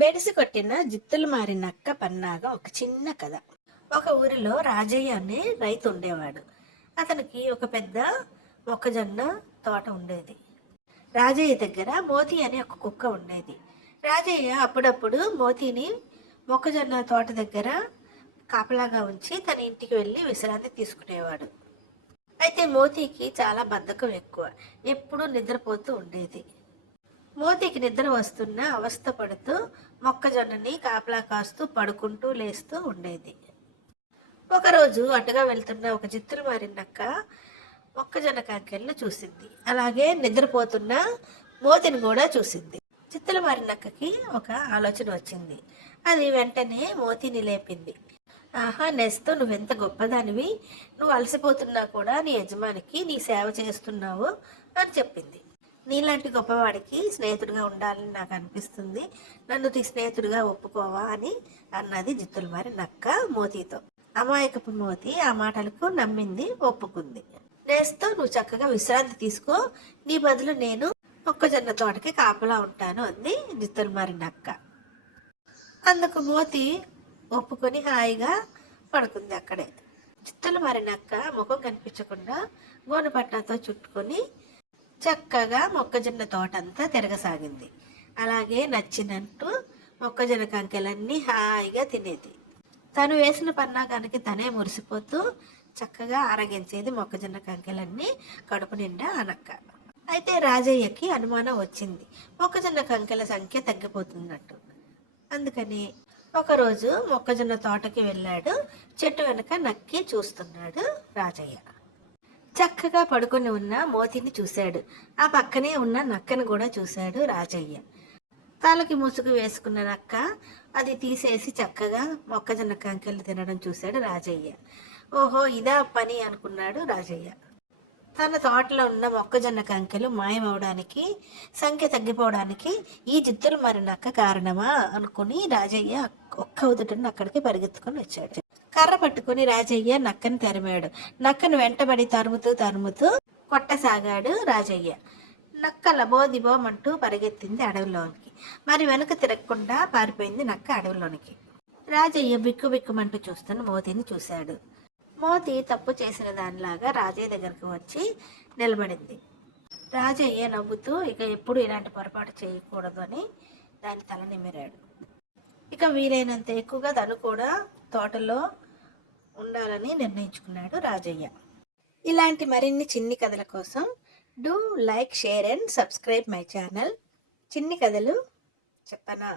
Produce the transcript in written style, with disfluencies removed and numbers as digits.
బెడిసి కొట్టిన జిత్తులు మారిన నక్క పన్నాగా ఒక చిన్న కథ. ఒక ఊరిలో రాజయ్య అనే రైతు ఉండేవాడు. అతనికి ఒక పెద్ద మొక్కజొన్న తోట ఉండేది. రాజయ్య దగ్గర మోతి అనే ఒక కుక్క ఉండేది. రాజయ్య అప్పుడప్పుడు మోతిని మొక్కజొన్న తోట దగ్గర కాపలాగా ఉంచి తన ఇంటికి వెళ్ళి విశ్రాంతి తీసుకునేవాడు. అయితే మోతికి చాలా బద్ధకం ఎక్కువ. ఎప్పుడూ నిద్రపోతూ ఉండేది. మోతికి నిద్ర వస్తున్న అవస్థ పడుతూ మొక్కజొన్నని కాపలా కాస్తూ పడుకుంటూ లేస్తూ ఉండేది. ఒకరోజు అటుగా వెళ్తున్న ఒక జిత్తులు మారిన నక్క మొక్కజొన్న కంకెలను చూసింది. అలాగే నిద్రపోతున్న మోతిని కూడా చూసింది. జిత్తులు మారిన నక్కకి ఒక ఆలోచన వచ్చింది. అది వెంటనే మోతిని లేపింది. ఆహా నెస్తో, నువ్వెంత గొప్పదానివి, నువ్వు అలసిపోతున్నా కూడా నీ యజమానికి నీ సేవ చేస్తున్నావు అని చెప్పింది. నీలాంటి గొప్పవాడికి స్నేహితుడిగా ఉండాలని నాకు అనిపిస్తుంది, నన్ను నీ స్నేహితుడిగా ఒప్పుకోవా అని అన్నది జిత్తులు మారి నక్క మోతితో. అమాయకపు మోతి ఆ మాటలకు నమ్మింది, ఒప్పుకుంది. నేస్తో, నువ్వు చక్కగా విశ్రాంతి తీసుకో, నీ బదులు నేను మొక్కజొన్న తోటకి కాపలా ఉంటాను అంది జిత్తులు మారి నక్క. అందుకు మోతి ఒప్పుకొని హాయిగా పడుకుంది అక్కడే. జిత్తులు మారి నక్క ముఖం కనిపించకుండా గోనెపట్టాతో చుట్టుకొని చక్కగా మొక్కజొన్న తోటంతా తిరగసాగింది. అలాగే నచ్చినట్టు మొక్కజొన్న కంకెలన్నీ హాయిగా తినేది. తను వేసిన పన్నాగానికి తనే మురిసిపోతూ చక్కగా ఆరగించేది మొక్కజొన్న కంకెలన్నీ కడుపు నిండా అనక్క. అయితే రాజయ్యకి అనుమానం వచ్చింది, మొక్కజొన్న కంకెల సంఖ్య తగ్గిపోతున్నట్టు. అందుకని ఒకరోజు మొక్కజొన్న తోటకి వెళ్ళాడు. చెట్టు వెనక నక్కి చూస్తున్నాడు రాజయ్య. చక్కగా పడుకొని ఉన్న మోతిని చూశాడు. ఆ పక్కనే ఉన్న నక్కను కూడా చూశాడు రాజయ్య. తలకి ముసుగు వేసుకున్న నక్క అది తీసేసి చక్కగా మొక్కజొన్న కంకెలు తినడం చూశాడు రాజయ్య. ఓహో, ఇదా పని అనుకున్నాడు రాజయ్య. తన తోటలో ఉన్న మొక్కజొన్న కంకెలు మాయమవడానికి, సంఖ్య తగ్గిపోవడానికి ఈ జిత్తులు మారి నక్క కారణమా అనుకుని రాజయ్య ఒక్క ఉదుటను అక్కడికి పరిగెత్తుకొని వచ్చాడు. కర్ర పట్టుకుని రాజయ్య నక్కని తరిమాడు. నక్కను వెంటబడి తరుముతూ కొట్టసాగాడు రాజయ్య. నక్క లబోదిబోమంటూ పరిగెత్తింది అడవిలోనికి. మరి వెనక తిరగకుండా పారిపోయింది నక్క అడవిలోనికి. రాజయ్య బిక్కుబిక్కుమంటూ చూస్తున్న మోతిని చూశాడు. మోతి తప్పు చేసిన దానిలాగా రాజయ్య దగ్గరకు వచ్చి నిలబడింది. రాజయ్య నవ్వుతూ ఇక ఎప్పుడు ఇలాంటి పొరపాటు చేయకూడదు అని దాని తల నిమిరాడు. ఇక వీలైనంత ఎక్కువగా తను కూడా తోటలో ఉండాలని నిర్ణయించుకున్నాడు రాజయ్య. ఇలాంటి మరిన్ని చిన్ని కథల కోసం do like, share and subscribe my channel. చిన్ని కథలు చెప్పనా.